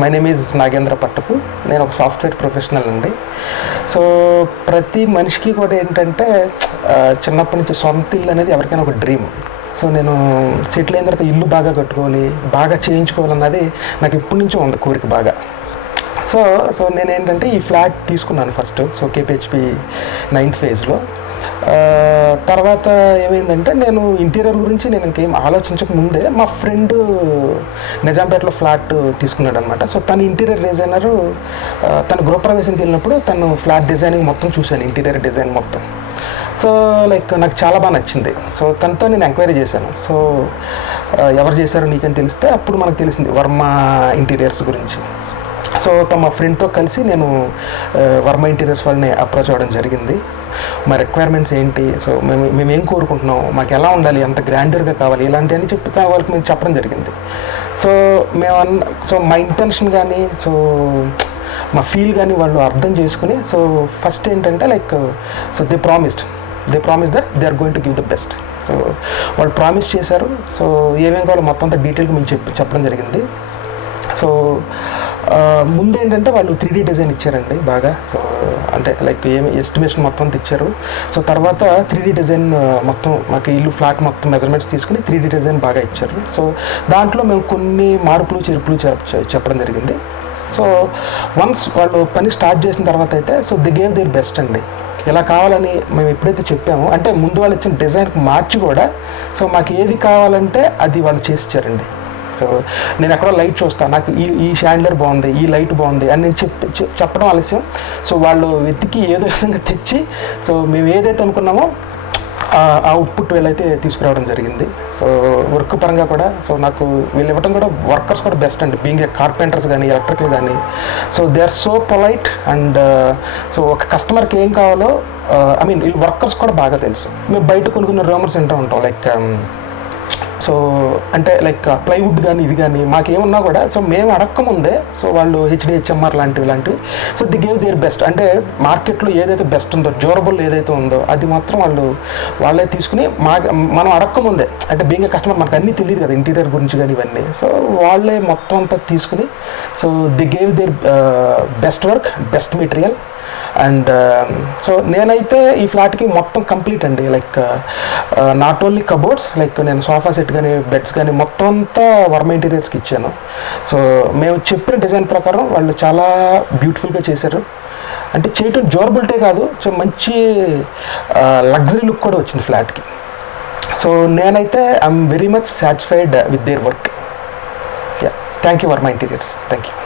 My name is Nagendra Pattapu. నేను ఒక software professional అండి. సో ప్రతి మనిషికి కూడా ఏంటంటే చిన్నప్పటి నుంచి సొంత ఇల్లు అనేది ఎవరికైనా ఒక డ్రీమ్. సో నేను సెటిల్ అయిన తర్వాత ఇల్లు బాగా కట్టుకోవాలి, బాగా చేయించుకోవాలన్నది నాకు ఇప్పటి నుంచో ఉంది కోరిక బాగా. సో నేనేంటంటే ఈ ఫ్లాట్ తీసుకున్నాను ఫస్ట్. సో కేపీహెచ్పి 9th ఫేజ్లో. తర్వాత ఏమైందంటే నేను ఇంటీరియర్ గురించి నేను ఇంకేం ఆలోచించక ముందే మా ఫ్రెండ్ నిజాంపేటలో ఫ్లాట్ తీసుకున్నాడు అనమాట. సో తను ఇంటీరియర్ డిజైనరు. తన గృహప్రవేశానికి వెళ్ళినప్పుడు తను ఫ్లాట్ డిజైనింగ్ మొత్తం చూశాను, ఇంటీరియర్ డిజైన్ మొత్తం. సో నాకు చాలా బాగా నచ్చింది. సో తనతో నేను ఎంక్వైరీ చేశాను. సో ఎవరు చేశారో నీకని తెలిస్తే అప్పుడు మనకు తెలిసింది వర్మ ఇంటీరియర్స్ గురించి. సో మా ఫ్రెండ్తో కలిసి నేను వర్మ ఇంటీరియర్స్ వాళ్ళని అప్రోచ్ అవ్వడం జరిగింది. మా రిక్వైర్మెంట్స్ ఏంటి, సో మేము ఏం కోరుకుంటున్నాం, మాకు ఎలా ఉండాలి, ఎంత గ్రాండర్గా కావాలి, ఇలాంటివన్నీ చెప్పి వాళ్ళకి మేము చెప్పడం జరిగింది. సో మా ఇంటెన్షన్ కానీ మా ఫీల్ కానీ వాళ్ళు అర్థం చేసుకుని సో ఫస్ట్ ఏంటంటే so they promise that they are going to give the best. So వాళ్ళు ప్రామిస్ చేశారు. సో ఏమేం కావాలో మొత్తం అంతా డీటెయిల్గా మేము చెప్పడం జరిగింది. సో ముందు ఏంటంటే వాళ్ళు 3D డిజైన్ ఇచ్చారండి బాగా. సో అంటే ఏమి ఎస్టిమేషన్ మొత్తం ఇచ్చారు. సో తర్వాత 3D డిజైన్ మొత్తం మాకు ఇల్లు ఫ్లాట్ మొత్తం మెజర్మెంట్స్ తీసుకుని 3D డిజైన్ బాగా ఇచ్చారు. సో దాంట్లో మేము కొన్ని మార్పులు చేర్పులు చెప్పడం జరిగింది. సో వన్స్ వాళ్ళు పని స్టార్ట్ చేసిన తర్వాత అయితే so the gave their best అండి. ఇలా కావాలని మేము ఎప్పుడైతే చెప్పామో అంటే ముందు వాళ్ళు ఇచ్చిన డిజైన్కి మార్చి కూడా సో మాకు ఏది కావాలంటే అది వాళ్ళు చేసి ఇచ్చారండి. సో నేను ఎక్కడో లైట్ చూస్తాను, నాకు ఈ షాండ్లర్ బాగుంది, ఈ లైట్ బాగుంది అని నేను చెప్పడం ఆలస్యం. సో వాళ్ళు వెతికి ఏదో విధంగా తెచ్చి సో మేము ఏదైతే అనుకున్నామో ఆ అవుట్పుట్ వీళ్ళైతే తీసుకురావడం జరిగింది. సో వర్క్ పరంగా కూడా సో నాకు వీళ్ళు ఇవ్వడం కూడా వర్కర్స్ కూడా బెస్ట్ అండి. బీయింగ్ ఏ కార్పెంటర్స్ కానీ ఎలక్ట్రికల్ కానీ so they are so polite and so ఒక కస్టమర్కి ఏం కావాలో వీళ్ళు వర్కర్స్ కూడా బాగా తెలుసు. మేము బయట కొన్ని రూమర్స్ వింటూ ఉంటాం సో అంటే ప్లైవుడ్ కానీ ఇది కానీ మాకేమున్నా కూడా సో మేము అడక్కముందే సో వాళ్ళు HDHMR లాంటివి so the gave their best. అంటే మార్కెట్లో ఏదైతే బెస్ట్ ఉందో, డ్యూరబుల్ ఏదైతే ఉందో అది మాత్రం వాళ్ళే తీసుకుని మనం అడక్కముందే అంటే బీయింగ్ ఏ కస్టమర్ మనకు అన్నీ తెలియదు కదా ఇంటీరియర్ గురించి కానీ ఇవన్నీ. సో వాళ్ళే మొత్తం అంతా తీసుకుని so the gave their best work, best material. And so నేనైతే ఈ ఫ్లాట్కి మొత్తం కంప్లీట్ అండి నాట్ ఓన్లీ కబోర్డ్స్ నేను సోఫా సెట్ కానీ బెడ్స్ కానీ మొత్తం అంతా వర్మ ఇంటీరియర్స్కి ఇచ్చాను. సో మేము చెప్పిన డిజైన్ ప్రకారం వాళ్ళు చాలా బ్యూటిఫుల్గా చేశారు. అంటే చేయటం డ్యూరబిలిటీ కాదు, సో మంచి లగ్జరీ లుక్ కూడా వచ్చింది ఫ్లాట్కి. సో నేనైతే I'm very much satisfied with their work. Thank you Varma interiors. Thank you.